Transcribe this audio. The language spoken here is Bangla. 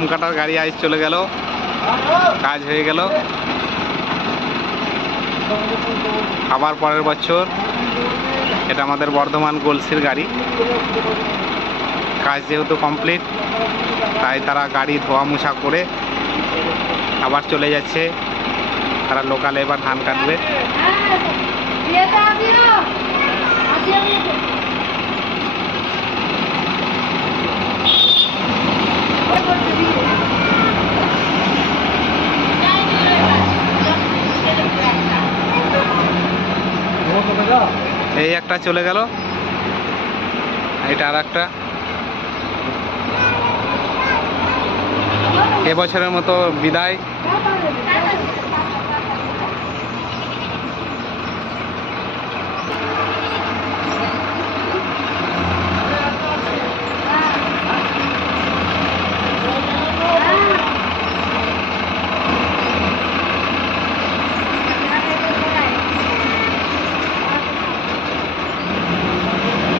গম কাটার গাড়ি আজ চলে গেল, কাজ হয়ে গেল। আবার পরের বছর, এটা আমাদের বর্ধমান গলসির গাড়ি। কাজ যেহেতু কমপ্লিট, তাই তারা গাড়ি ধোয়া মোছা করে আবার চলে যাচ্ছে। তারা লোকালে এবার ধান কাটবে। এই একটা চলে গেল, এটা আর একটা। এবছরের মতো বিদায়।